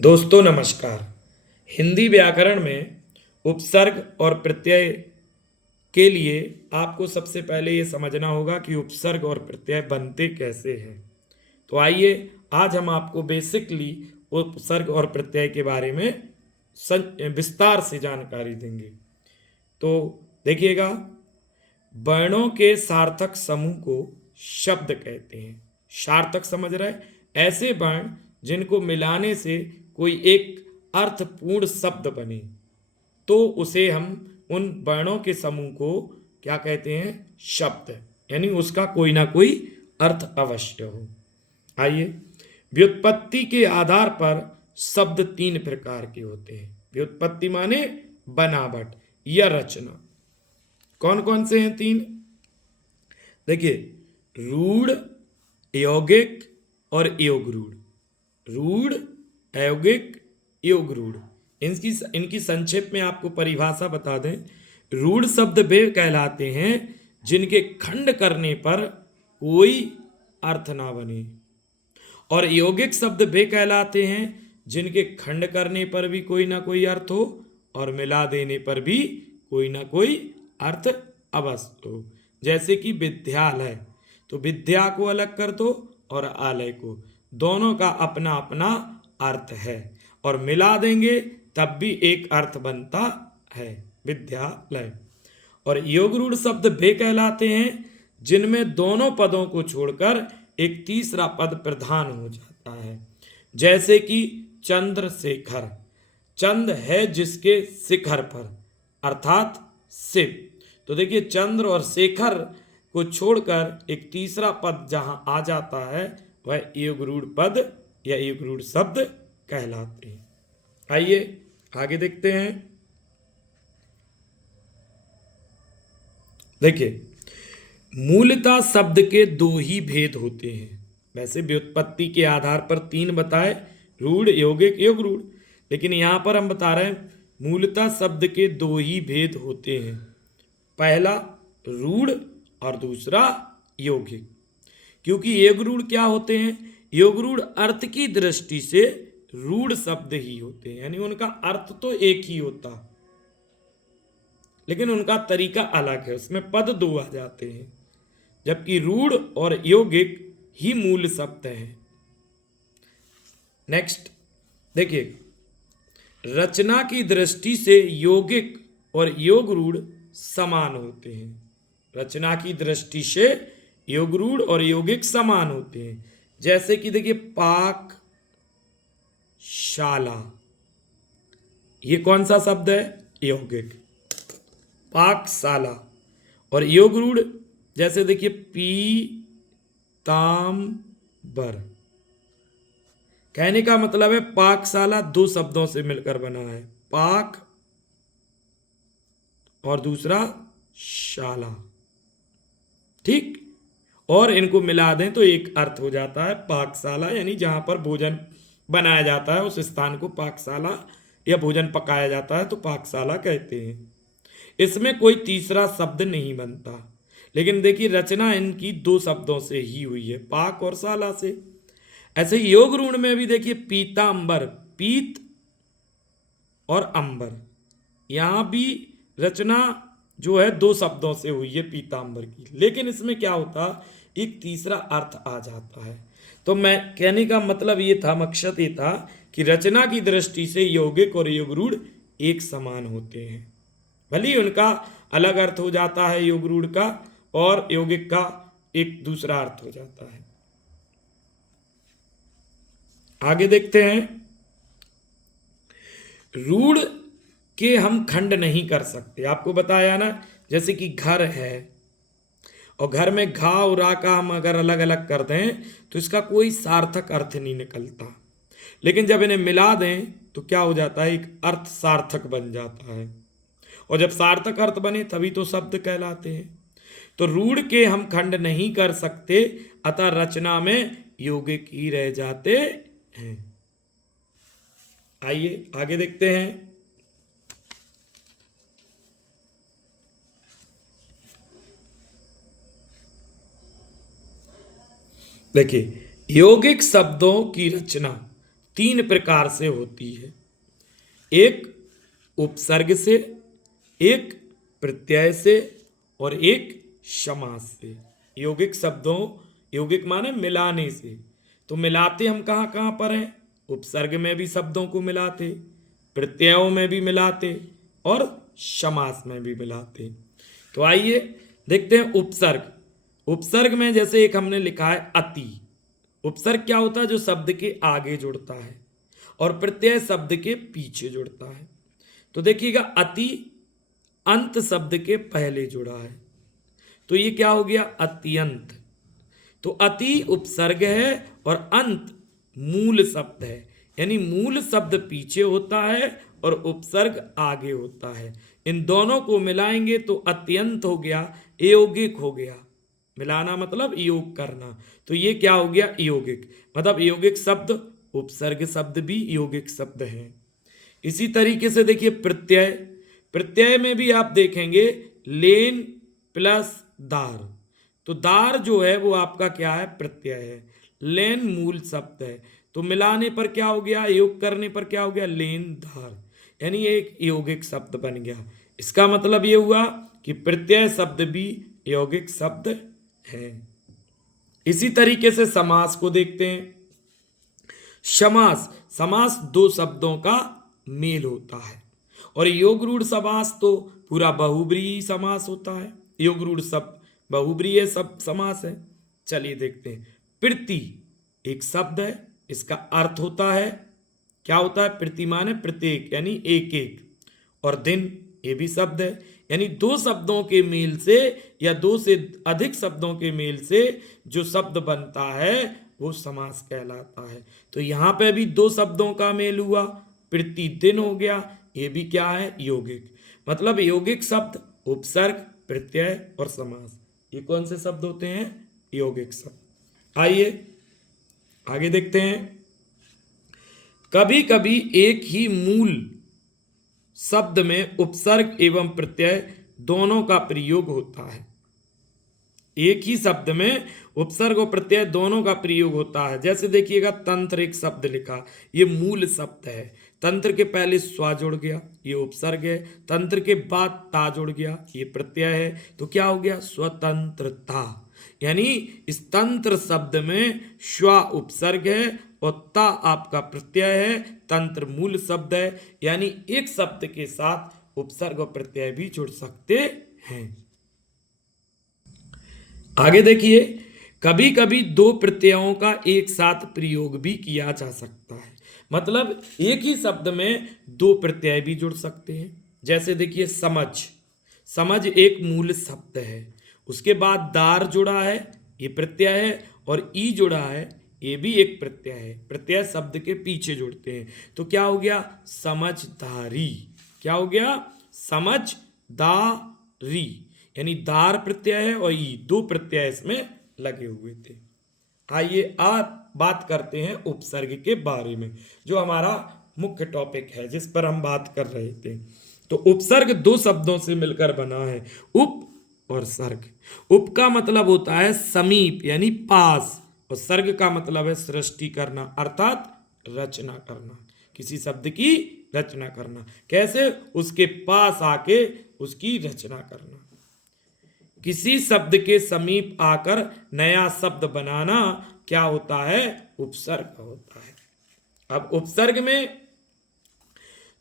दोस्तों नमस्कार। हिंदी व्याकरण में उपसर्ग और प्रत्यय के लिए आपको सबसे पहले ये समझना होगा कि उपसर्ग और प्रत्यय बनते कैसे हैं। तो आइए आज हम आपको बेसिकली उपसर्ग और प्रत्यय के बारे में विस्तार से जानकारी देंगे। तो देखिएगा, वर्णों के सार्थक समूह को शब्द कहते हैं। सार्थक समझ रहे? ऐसे वर्ण जिनको मिलाने से कोई एक अर्थपूर्ण शब्द बने, तो उसे हम उन वर्णों के समूह को क्या कहते हैं? शब्द। यानी उसका कोई ना कोई अर्थ अवश्य हो। आइए, व्युत्पत्ति के आधार पर शब्द तीन प्रकार के होते हैं। व्युत्पत्ति माने बनावट या रचना। कौन कौन से हैं तीन? देखिए, रूढ़, यौगिक और योगरूढ़। रूढ़, यौगिक, योगरूढ़। इनकी संक्षेप में आपको परिभाषा बता दें। रूढ़ शब्द वे कहलाते हैं जिनके खंड करने पर कोई अर्थ ना बने, और यौगिक शब्द वे कहलाते हैं जिनके खंड करने पर भी कोई ना कोई अर्थ हो और मिला देने पर भी कोई ना कोई अर्थ अवश्य हो। जैसे कि विद्यालय, तो विद्या को अलग कर दो और आलय को, दोनों का अपना अपना अर्थ है, और मिला देंगे तब भी एक अर्थ बनता है, विद्यालय। और योगरूढ़ शब्द वे कहलाते हैं जिनमें दोनों पदों को छोड़कर एक तीसरा पद प्रधान हो जाता है। जैसे कि चंद्रशेखर, चंद है जिसके शिखर पर, अर्थात शिव। तो देखिए, चंद्र और शेखर को छोड़कर एक तीसरा पद जहां आ जाता है वह योगरूढ़ पद या योगरूढ़ शब्द कहलाते हैं। आइए आगे देखते हैं। देखिए, मूलतः शब्द के दो ही भेद होते हैं। वैसे व्युत्पत्ति के आधार पर तीन बताए, रूढ़, यौगिक, योगरूढ़, लेकिन यहां पर हम बता रहे हैं मूलतः शब्द के दो ही भेद होते हैं। पहला रूढ़ और दूसरा यौगिक। क्योंकि योगरूढ़ क्या होते हैं? योगरूढ़ अर्थ की दृष्टि से रूढ़ शब्द ही होते हैं, यानी उनका अर्थ तो एक ही होता, लेकिन उनका तरीका अलग है, उसमें पद दो आ जाते हैं। जबकि रूढ़ और यौगिक ही मूल शब्द हैं। नेक्स्ट देखिए, रचना की दृष्टि से यौगिक और योगरूढ़ समान होते हैं। रचना की दृष्टि से योगरूढ़ और यौगिक समान होते हैं। जैसे कि देखिए, पाक शाला, ये कौन सा शब्द है? यौगिक, पाकशाला। और योगरूढ़ जैसे देखिए, पीताम्बर। कहने का मतलब है पाकशाला दो शब्दों से मिलकर बना है, पाक और दूसरा शाला, ठीक। और इनको मिला दें तो एक अर्थ हो जाता है पाकशाला, यानी जहां पर भोजन बनाया जाता है उस स्थान को पाकशाला, या भोजन पकाया जाता है तो पाकशाला कहते हैं। इसमें कोई तीसरा शब्द नहीं बनता। लेकिन देखिए, रचना इनकी दो शब्दों से ही हुई है, पाक और शाला से। ऐसे योगरूढ़ में भी देखिए, पीताम्बर, पीत और अंबर, यहां भी रचना जो है दो शब्दों से हुई है पीताम्बर की, लेकिन इसमें क्या होता, एक तीसरा अर्थ आ जाता है। तो मैं कहने का मतलब ये था, मकसद ये था कि रचना की दृष्टि से यौगिक और योगरूढ़ एक समान होते हैं, भले ही उनका अलग अर्थ हो जाता है, योगरूढ़ का और यौगिक का एक दूसरा अर्थ हो जाता है। आगे देखते हैं। रूढ़ के हम खंड नहीं कर सकते, आपको बताया ना। जैसे कि घर है, और घर में घा और रा का हम अगर अलग अलग कर दें तो इसका कोई सार्थक अर्थ नहीं निकलता, लेकिन जब इन्हें मिला दें तो क्या हो जाता है, एक अर्थ सार्थक बन जाता है। और जब सार्थक अर्थ बने तभी तो शब्द कहलाते हैं। तो रूढ़ के हम खंड नहीं कर सकते, अतः रचना में यौगिक ही रह जाते हैं। आइए आगे देखते हैं। देखिए, यौगिक शब्दों की रचना तीन प्रकार से होती है, एक उपसर्ग से, एक प्रत्यय से और एक समास से। यौगिक शब्दों, यौगिक माने मिलाने से, तो मिलाते हम कहाँ कहाँ पर हैं? उपसर्ग में भी शब्दों को मिलाते, प्रत्ययों में भी मिलाते और समास में भी मिलाते। तो आइए देखते हैं उपसर्ग। उपसर्ग में जैसे एक हमने लिखा है अति। उपसर्ग क्या होता है? जो शब्द के आगे जुड़ता है, और प्रत्यय शब्द के पीछे जुड़ता है। तो देखिएगा, अति अंत शब्द के पहले जुड़ा है, तो ये क्या हो गया? अत्यंत। तो अति उपसर्ग है और अंत मूल शब्द है, यानी मूल शब्द पीछे होता है और उपसर्ग आगे होता है। इन दोनों को मिलाएंगे तो अत्यंत हो गया, यौगिक हो गया। मिलाना मतलब योग करना, तो ये क्या हो गया? यौगिक। मतलब यौगिक शब्द, उपसर्ग शब्द भी यौगिक शब्द हैं। इसी तरीके से देखिए प्रत्यय। प्रत्यय में भी आप देखेंगे लेन प्लस दार, तो दार जो है वो आपका क्या है? प्रत्यय है। लेन मूल शब्द है, तो मिलाने पर क्या हो गया? योग करने पर क्या हो गया? लेन दार, यानी एक यौगिक शब्द बन गया। इसका मतलब ये हुआ कि प्रत्यय शब्द भी यौगिक शब्द है। इसी तरीके से समास को देखते हैं। समास, समास दो शब्दों का मेल होता है, और योग रूढ़ समास तो पूरा बहुब्रीही समास होता है। योग रूढ़ सब बहुब्रीही सब समास है। चलिए देखते हैं। प्रीति एक शब्द है, इसका अर्थ होता है, क्या होता है? प्रीति माने प्रत्येक, यानी एक एक। और दिन ये भी शब्द है, यानी दो शब्दों के मेल से या दो से अधिक शब्दों के मेल से जो शब्द बनता है वो समास कहलाता है। तो यहाँ पे भी दो शब्दों का मेल हुआ, प्रीति दिन हो गया, ये भी क्या है? यौगिक। मतलब यौगिक शब्द उपसर्ग, प्रत्यय और समास, ये कौन से शब्द होते हैं? यौगिक शब्द। आइए आगे देखते हैं। कभी कभी एक ही मूल शब्द में उपसर्ग एवं प्रत्यय दोनों का प्रयोग होता है। एक ही शब्द में उपसर्ग और प्रत्यय दोनों का प्रयोग होता है। जैसे देखिएगा, तंत्र एक शब्द लिखा, ये मूल शब्द है। तंत्र के पहले स्वा जुड़ गया, ये उपसर्ग है। तंत्र के बाद ता जुड़ गया, ये प्रत्यय है। तो क्या हो गया? स्वतंत्रता। यानी इस तंत्र शब्द में स्व उपसर्ग है और ता आपका प्रत्यय है। तंत्र मूल शब्द है, यानी एक शब्द के साथ उपसर्ग और प्रत्यय भी जुड़ सकते हैं। आगे देखिए, कभी कभी दो प्रत्ययों का एक साथ प्रयोग भी किया जा सकता है। मतलब एक ही शब्द में दो प्रत्यय भी जुड़ सकते हैं। जैसे देखिए, समझ। समझ एक मूल शब्द है, उसके बाद दार जुड़ा है, ये प्रत्यय है, और ई जुड़ा है, ये भी एक प्रत्यय है। प्रत्यय शब्द के पीछे जुड़ते हैं, तो क्या हो गया? समझदारी। क्या हो गया? समझदारी, यानी दार प्रत्यय है और ई, दो प्रत्यय इसमें लगे हुए थे। आइए आप बात करते हैं उपसर्ग के बारे में, जो हमारा मुख्य टॉपिक है, जिस पर हम बात कर रहे थे। तो उपसर्ग दो शब्दों से मिलकर बना है, उप और सर्ग। उप का मतलब होता है समीप, यानी पास, और सर्ग का मतलब है सृष्टि करना, अर्थात रचना करना, किसी शब्द की रचना करना। कैसे? उसके पास आके उसकी रचना करना। किसी शब्द के समीप आकर नया शब्द बनाना क्या होता है? उपसर्ग होता है। अब उपसर्ग में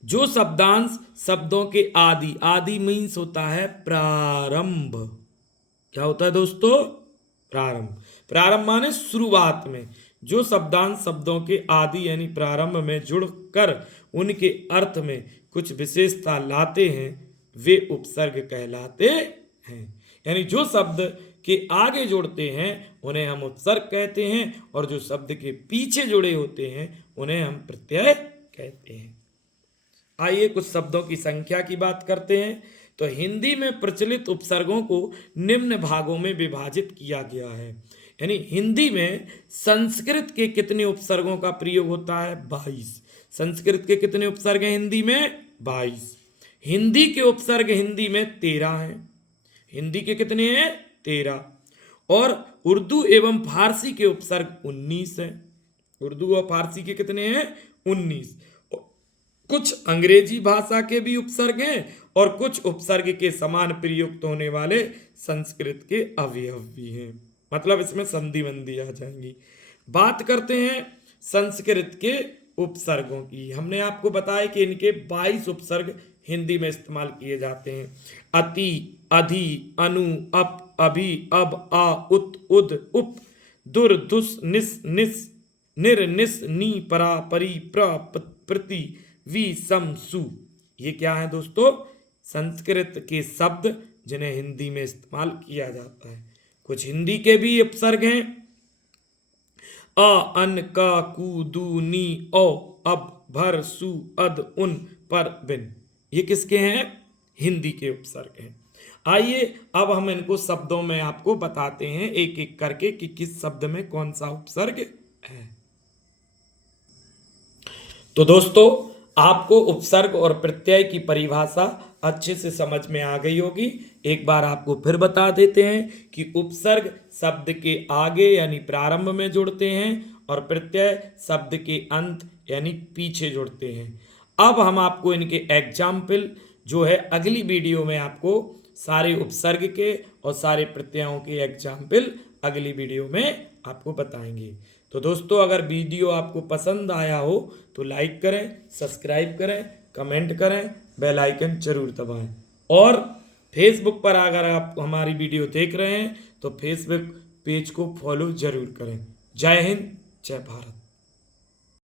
जो शब्दांश शब्दों के आदि, आदि मीन्स होता है प्रारंभ। क्या होता है दोस्तों? प्रारंभ। प्रारंभ माने शुरुआत में। जो शब्दांश शब्दों के आदि यानी प्रारंभ में जुड़कर उनके अर्थ में कुछ विशेषता लाते हैं, वे उपसर्ग कहलाते हैं। यानी जो शब्द के आगे जुड़ते हैं उन्हें हम उपसर्ग कहते हैं, और जो शब्द के पीछे जुड़े होते हैं उन्हें हम प्रत्यय कहते हैं। आइए कुछ शब्दों की संख्या की बात करते हैं। तो हिंदी में प्रचलित उपसर्गों को निम्न भागों में विभाजित किया गया है। यानी हिंदी में संस्कृत के कितने उपसर्गों का प्रयोग होता है? 22। संस्कृत के कितने उपसर्ग हैं हिंदी में? 22। हिंदी के उपसर्ग हिंदी में 13 हैं। हिंदी के कितने हैं? 13। और उर्दू एवं फारसी के उपसर्ग 19 हैं। उर्दू और फारसी के कितने हैं? 19। कुछ अंग्रेजी भाषा के भी उपसर्ग हैं और कुछ उपसर्ग के समान प्रयुक्त होने वाले संस्कृत के अवयव भी हैं, मतलब इसमें संधि वंधी आ जाएंगी। बात करते हैं संस्कृत के उपसर्गों की। हमने आपको बताया कि इनके 22 उपसर्ग हिंदी में इस्तेमाल किए जाते हैं। अति, अधि, अनु, अप, अभि, अब, आ, उत, उद, उप, दुर, दुस, निस, निस, निर, निस, नी, परा, परी, प्र, प्रति, वी, सम, सु। ये क्या है दोस्तों? संस्कृत के शब्द जिन्हें हिंदी में इस्तेमाल किया जाता है। कुछ हिंदी के भी उपसर्ग हैं। अ, अन, का, कु, दु, नी, औ, अब, भर, सु, अद, उन, पर, बिन। ये किसके हैं? हिंदी के उपसर्ग हैं। आइए अब हम इनको शब्दों में आपको बताते हैं एक एक करके कि किस शब्द में कौन सा उपसर्ग है। तो दोस्तों, आपको उपसर्ग और प्रत्यय की परिभाषा अच्छे से समझ में आ गई होगी। एक बार आपको फिर बता देते हैं कि उपसर्ग शब्द के आगे यानी प्रारंभ में जुड़ते हैं और प्रत्यय शब्द के अंत यानी पीछे जुड़ते हैं। अब हम आपको इनके एग्जाम्पल जो है अगली वीडियो में आपको सारे उपसर्ग के और सारे प्रत्ययों के एग्जाम्पल अगली वीडियो में आपको बताएंगे। तो दोस्तों, अगर वीडियो आपको पसंद आया हो तो लाइक करें, सब्सक्राइब करें, कमेंट करें, बेल आइकन जरूर दबाएं। और फेसबुक पर अगर आप हमारी वीडियो देख रहे हैं तो फेसबुक पेज को फॉलो जरूर करें। जय हिंद, जय भारत।